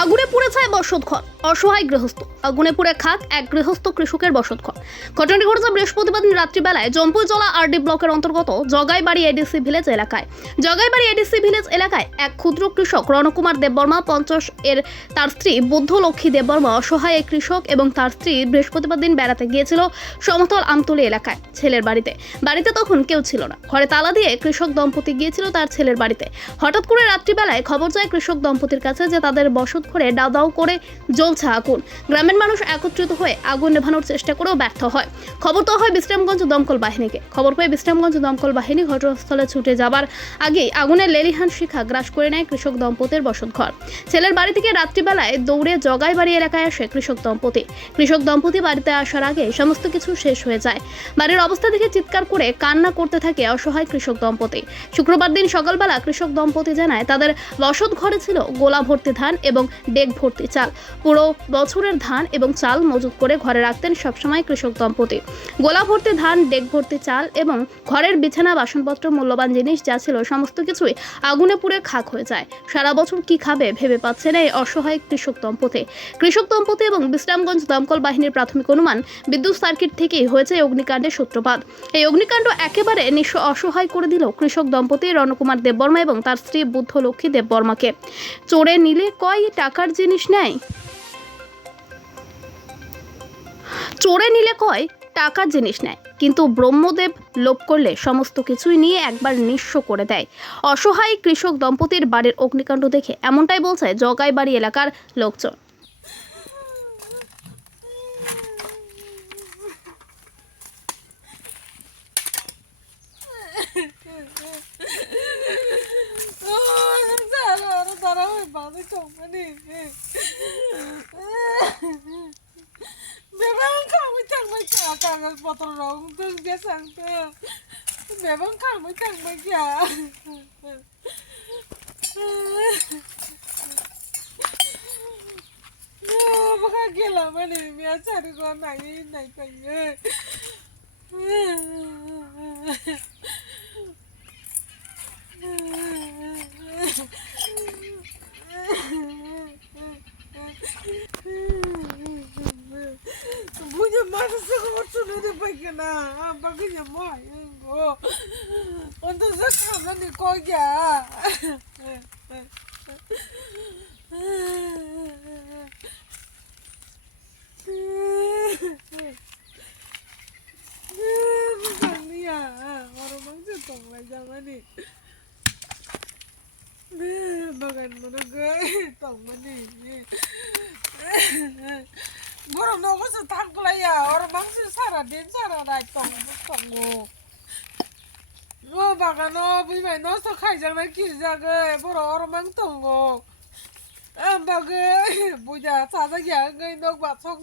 আগুনে পুড়ে ছায় বসতঘর। অসহায় গৃহস্থ। আগুনে পুড়ে খাক এক গৃহস্থ কৃষকের বসতঘর। ঘটনাটি ঘটেছে বৃহস্পতিবার রাত্রিবেলায় জম্পুজলা আরডি ব্লকের অন্তর্গত জগাইবাড়ি এডিসি ভিলেজ এলাকায়। জগাইবাড়ি এডিসি ভিলেজ এলাকায় এক ক্ষুদ্র কৃষক রণকুমার দেববর্মা পঞ্চাশ এর তার স্ত্রী বুদ্ধ লক্ষ্মী দেববর্মা অসহায় এক কৃষক এবং তার স্ত্রী বৃহস্পতিবার দিন বেড়াতে গিয়েছিল সমতল আমতলি এলাকায় ছেলের বাড়িতে। বাড়িতে তখন কেউ ছিল না। ঘরে তালা দিয়ে কৃষক দম্পতি গিয়েছিল তার ছেলের বাড়িতে। হঠাৎ করে রাত্রিবেলায় খবর যায় কৃষক দম্পতির কাছে যে তাদের বসত ঘরে দাও দাও করে জ্বলছে আগুন। গ্রামের মানুষ একত্রিত হয়ে আগুন নেভানোর চেষ্টা করেও ব্যর্থ হয়। খবর তো হয় বিশ্রামগঞ্জ দমকল বাহিনীকে। খবর পেয়ে বিশ্রামগঞ্জ দমকল বাহিনী ঘটনাস্থলে ছুটে যাবার আগেই আগুনের লেলিহান শিখা গ্রাস করে নেয় কৃষক দম্পতির বসত ঘর ছেলের বাড়ি থেকে রাত্রিবেলায় দৌড়ে জগাইবাড়ি এলাকায় আসে কৃষক দম্পতি। কৃষক দম্পতি বাড়িতে আসার আগে সমস্ত কিছু শেষ হয়ে যায়। বাড়ির অবস্থা দেখে চিৎকার করে কান্না করতে থাকে অসহায় কৃষক দম্পতি। শুক্রবার দিন সকালবেলা কৃষক দম্পতি জানায় তাদের বসত ঘরে ছিল গোলা ভর্তি ধান এবং ডেক ভর্তি চাল। পুরো বছরের ধান এবং চাল মজুত করে ঘরে রাখতেন সবসময় কৃষক দম্পতি। গোলা ভর্তি ধান ডেক ভর্তি চাল এবং ঘরের বিছানা, বাসনপত্র, মূল্যবান জিনিস যা ছিল সমস্ত কিছুই আগুনে পুড়ে খাক হয়ে যায়। সারা বছর কি খাবে ভেবে পাচ্ছে না এই অসহায় কৃষক দম্পতি। কৃষক দম্পতি এবং বিশ্রামগঞ্জ দমকল বাহিনীর প্রাথমিক অনুমান, বিদ্যুৎ সার্কিট থেকেই হয়েছে অগ্নিকাণ্ডের সূত্রপাত। এই অগ্নিকাণ্ড একেবারে নিঃস্ব অসহায় করে দিল কৃষক দম্পতি রণকুমার দেববর্মা এবং তার স্ত্রী বুদ্ধ লক্ষ্মী দেববর্মাকে। চোরে নিলে কয় টাকার জিনিস নেয়? চোরে নিলে কয়, টাকার জিনিস নেয়। কিন্তু ব্রহ্মদেব লোভ করলে সমস্ত কিছুই নিয়ে একবার নিঃস্ব করে দেয়। অসহায় কৃষক দম্পতির বাড়ির অগ্নিকাণ্ড দেখে এমনটাই বলছে জগাইবাড়ি এলাকার লোকজন। my mother told me. 매번 가면 장만 가, 가면 보도록 등대 상태. 매번 가면 장만 가. Baka kailangan eh, may asari ko na yun, na kayo. বুঝে শুনে রে পাইকে না আমাকে যে মাই গো অন্তত খামানি কই গা জানিয়া আমার মাংস তোমায় mo na gay tongmani goro no ko sa tangkla ya or mang si sara din sara dai tong tong mo no bui mai no so khai jang na ki ja ge boro or mang tong go am ba ge bu ja sa sa ya ge no ba chok